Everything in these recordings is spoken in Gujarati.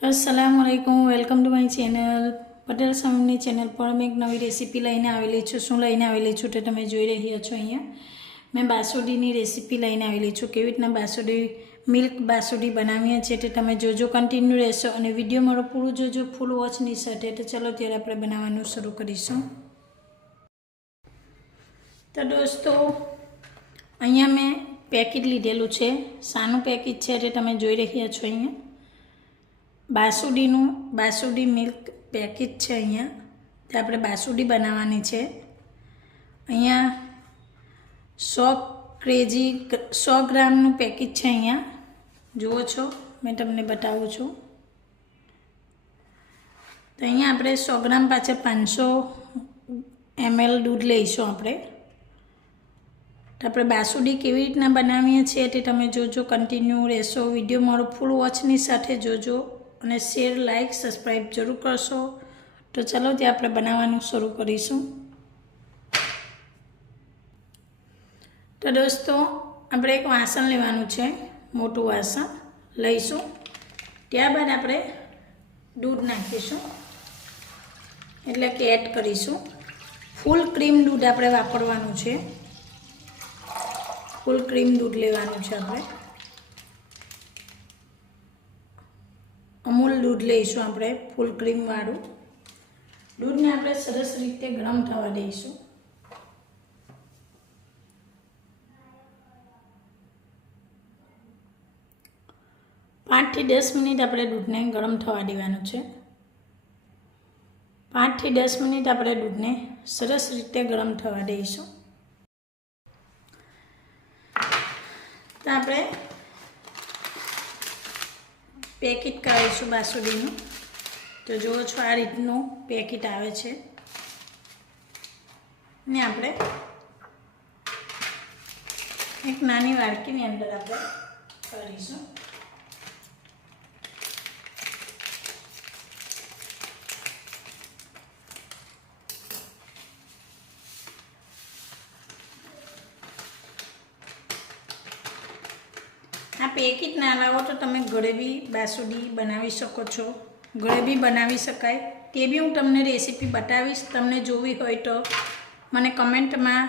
તો અસલામ વાલેકુમ welcome to my channel Patel સ્વામીની ચેનલ પર મેં એક નવી રેસીપી લઈને આવેલી છું. શું લઈને આવેલી છું તે તમે જોઈ રહ્યા છો અહીંયા. મેં બાસુડીની રેસીપી લઈને આવેલી છું. કેવી રીતના બાસુડી મિલ્ક બાસુડી બનાવીએ છીએ તે તમે જોજો. કન્ટિન્યુ રહેશો અને વીડિયો મારો પૂરું જોજો. ફૂલ વોચ નહીં સાથે. તો ચલો ત્યારે આપણે બનાવવાનું શરૂ કરીશું. તો દોસ્તો, અહીંયા મેં પેકેટ લીધેલું છે. સાનું પેકેટ છે તે તમે જોઈ રહ્યા છો અહીંયા. બાસુડીનું બાસુડી મિલ્ક પેકેજ છે અહીંયા. તે આપણે બાસુડી બનાવવાની છે. અહીંયા સો ક્રેજી સો ગ્રામનું પેકેજ છે અહીંયા. જુઓ છો, મેં તમને બતાવું છું. તો અહીંયા આપણે સો ગ્રામ પાછળ પાંચસો એમએલ દૂધ લઈશું આપણે. તો આપણે બાસુડી કેવી રીતના બનાવીએ છીએ તે તમે જોજો, કન્ટિન્યુ રહેશો. વીડિયો મારો ફૂલ વોચની સાથે જોજો. અને શેર લાઇક સબસ્ક્રાઈબ જરૂર કરશો. તો ચાલો ત્યાં આપણે બનાવવાનું શરૂ કરીશું. તો દોસ્તો, આપણે એક વાસણ લેવાનું છે, મોટું વાસણ. લઈશું. ત્યારબાદ આપણે દૂધ નાખીશું. એટલે કે એડ કરીશું. ફૂલ ક્રીમ દૂધ આપણે વાપરવાનું છે. ફૂલ ક્રીમ દૂધ લેવાનું છે આપણે. દૂધ લઈશું આપણે, ફૂલ ક્રીમવાળું દૂધને આપણે સરસ રીતે ગરમ થવા દઈશું. પાંચથી દસ મિનિટ આપણે દૂધને ગરમ થવા દેવાનું છે. પાંચથી દસ મિનિટ આપણે દૂધને સરસ રીતે ગરમ થવા દઈશું. તો આપણે પેકેટ કાઢીશું બાસુડીનું તો જુઓ છો આ રીતનું પેકેટ આવે છે. ને આપણે એક નાની વાડકીની અંદર આપણે કરીશું. પેકેટ ના લાવો તો તમે ગળેબી બાસુડી બનાવી શકો છો. ગળેબી બનાવી શકાય. તે બી હું તમને રેસીપી બતાવીશ. તમને જોવી હોય તો મને કમેન્ટમાં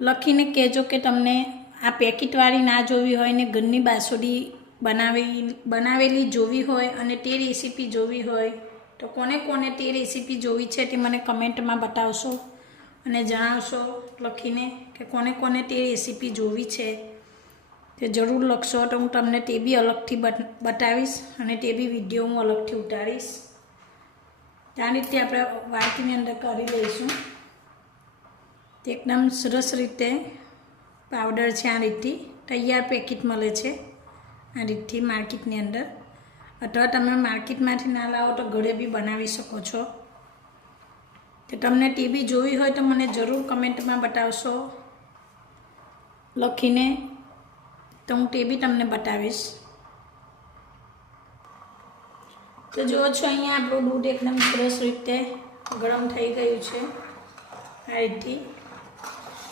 લખીને કહેજો કે તમને આ પેકીટવાળી ના જોવી હોય ને ઘરની બાસુડી બનાવી, બનાવેલી જોવી હોય અને તે રેસીપી જોવી હોય તો કોને કોને તે રેસીપી જોવી છે તે મને કમેન્ટમાં બતાવશો અને જણાવશો લખીને કે કોને કોને તે રેસીપી જોવી છે. તે જરૂર લખશો તો હું તમને તે બી અલગથી બતાવીશ અને તે બી વીડિયો હું અલગથી ઉતારીશ. આ રીતે આપણે વાટકીની અંદર કરી લઈશું. તે એકદમ સરસ રીતે પાવડર છે આ રીતથી. તૈયાર પેકેટ મળે છે આ રીતથી માર્કેટની અંદર. અથવા તમે માર્કેટમાંથી ના લાવો તો ઘરે બી બનાવી શકો છો. તે તમને ટીવી જોવી હોય તો મને જરૂર કમેન્ટમાં બતાવશો. લખીને તો હું તે બી તમને બતાવીશ. તો જુઓ છો અહીંયા આપણું દૂધ એકદમ સરસ રીતે ગરમ થઈ ગયું છે. આ રીતથી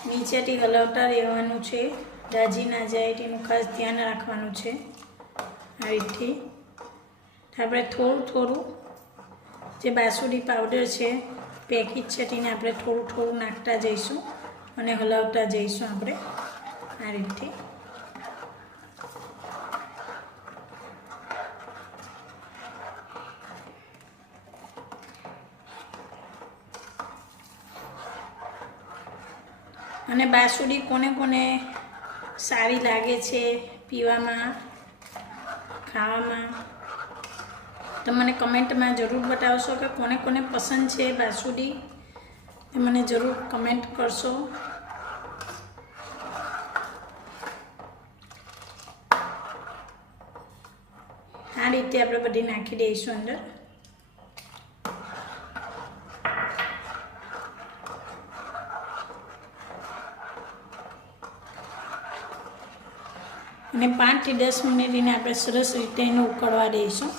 નીચેથી હલાવતા રહેવાનું છે. દાજી ના જાય તેનું ખાસ ધ્યાન રાખવાનું છે. આ રીતથી આપણે થોડું થોડું જે બાસુડી પાવડર છે, પેકેજ છે તેને આપણે થોડું થોડું નાખતા જઈશું અને હલાવતા જઈશું આપણે. આ રીતથી અને બાસુડી કોને કોને સારી લાગે છે પીવામાં, ખાવામાં? તો મને કમેન્ટમાં જરૂર બતાવશો કે કોને કોને પસંદ છે બાસુડી એ મને જરૂર કમેન્ટ કરશો. આ રીતે આપણે બધી નાખી દઈશું અંદર. અને પાંચથી દસ મિનિટ એને આપણે સરસ રીતે એને ઉકળવા દઈશું.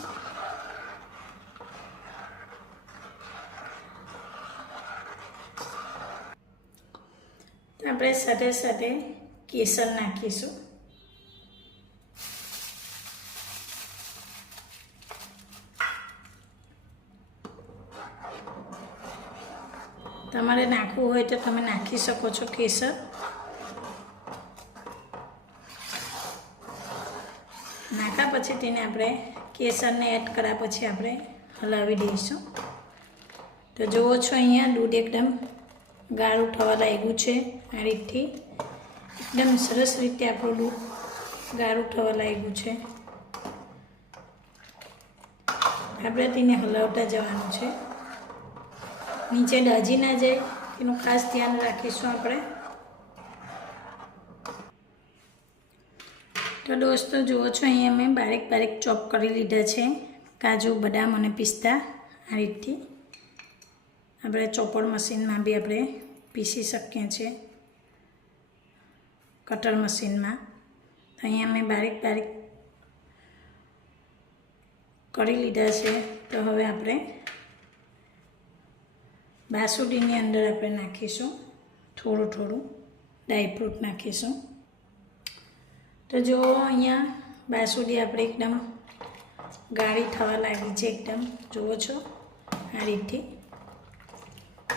આપણે સાથે સાથે કેસર નાખીશું. તમારે નાખવું હોય તો તમે નાખી શકો છો કેસર. નાખ્યા પછી તેને આપણે કેસરને એડ કર્યા પછી આપણે હલાવી દઈશું. તો જુઓ છો અહીંયા દૂધ એકદમ ગાળું થવા લાગ્યું છે આ રીતથી. એકદમ સરસ રીતે આપણું દૂધ ગાળું થવા લાગ્યું છે. આપણે તેને હલાવતા જવાનું છે. નીચે દાજી ના જાય એનું ખાસ ધ્યાન રાખીશું આપણે. તો દોસ્તો, જુઓ છો, અહીંયા મેં બારીક બારીક ચોપ કરી લીધા છે. કાજુ, બદામ અને પિસ્તા આ રીતથી. આપણે ચોપડ મશીનમાં બી આપણે પીસી શકીએ છીએ. કટર મશીનમાં. અહીંયા મેં બારીક બારીક કરી લીધા છે. તો હવે આપણે બાસુડીની અંદર આપણે નાખીશું. થોડું થોડું ડ્રાયફ્રૂટ નાખીશું. તો જો અહીંયા બાસુડી આપણે એકદમ ગાળી થવા લાગી છે એકદમ. જુઓ છો આ રીતથી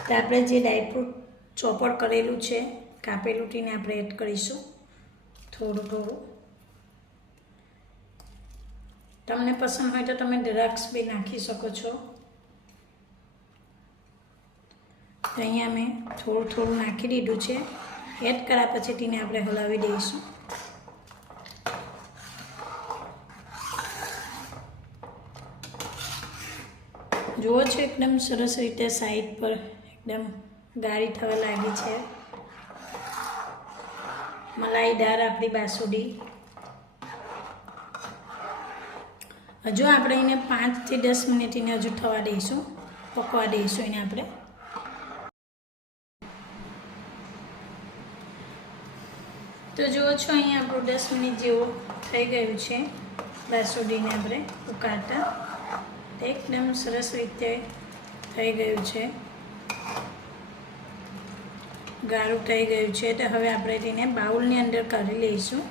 તો આપણે જે ડ્રાયફ્રૂટ ચોપડ કરેલું છે કાપેલું તેને આપણે એડ કરીશું. થોડું થોડું. તમને પસંદ હોય તો તમે ડ્રગ્સ બી નાખી શકો છો. અહીંયા મેં થોડું થોડું નાખી દીધું છે. એડ કર્યા પછી તેને આપણે હલાવી દઈશું. જુઓ છો, એકદમ સરસ રીતે સાઈડ પર એકદમ ગાળી થવા લાગી છે. મલાઈદાર આપણી બાસુડી હજુ આપણે એને પાંચથી દસ મિનિટ એને હજુ થવા દઈશું, પકવા દઈશું એને આપણે. તો જુઓ છો, અહીંયા આપણું દસ મિનિટ જેવું થઈ ગયું છે બાસુડીને આપણે ઉકાળતા. એકદમ સરસ રીતે થઈ ગયું છે. ગાળું થઈ ગયું છે તો હવે આપણે તેને બાઉલની અંદર કરી લઈશું.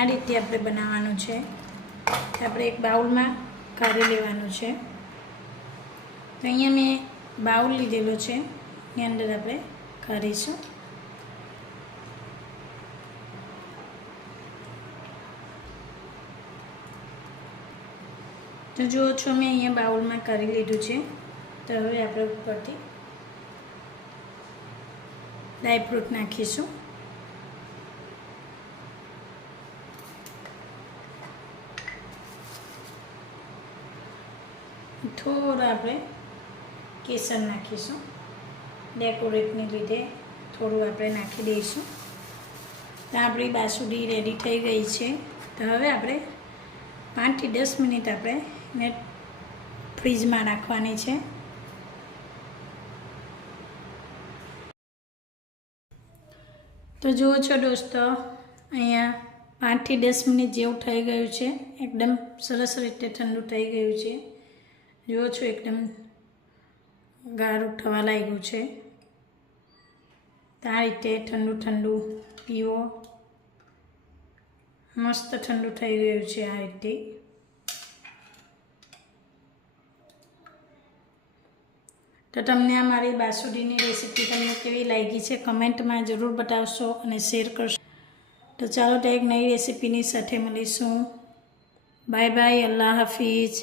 આ રીતે આપણે બનાવવાનું છે. આપણે એક બાઉલમાં કાઢી લેવાનું છે. તો અહીંયા મેં બાઉલ લીધેલો છે. એની અંદર આપણે કરીશું તો જુઓ છો મેં અહીંયા બાઉલમાં કરી લીધું છે. તો હવે આપણે ઉપરથી ડ્રાયફ્રૂટ નાખીશું. થોડો આપણે કેસર નાખીશું. ડેકોરેટને લીધે થોડું આપણે નાખી દઈશું. તો આપણી બાસુડી રેડી થઈ ગઈ છે. તો હવે આપણે પાંચથી દસ મિનિટ આપણે ને ફ્રીજમાં રાખવાની છે. તો જુઓ છો દોસ્તો, અહીંયા પાંચથી દસ મિનિટ જેવું થઈ ગયું છે. એકદમ સરસ રીતે ઠંડુ થઈ ગયું છે. જુઓ છો એકદમ ગાળું થવા લાગ્યું છે. આ રીતે ઠંડુ ઠંડુ પીવો મસ્ત ઠંડુ થઈ ગયું છે આ રીતે. તો તમને આ મારી બાસુડીની રેસીપી તમને કેવી લાગી છે કમેન્ટમાં જરૂર બતાવશો અને શેર કરશો. તો ચાલો તો એક નવી રેસીપીની સાથે મળીશું. બાય બાય અલ્લાહ હાફિઝ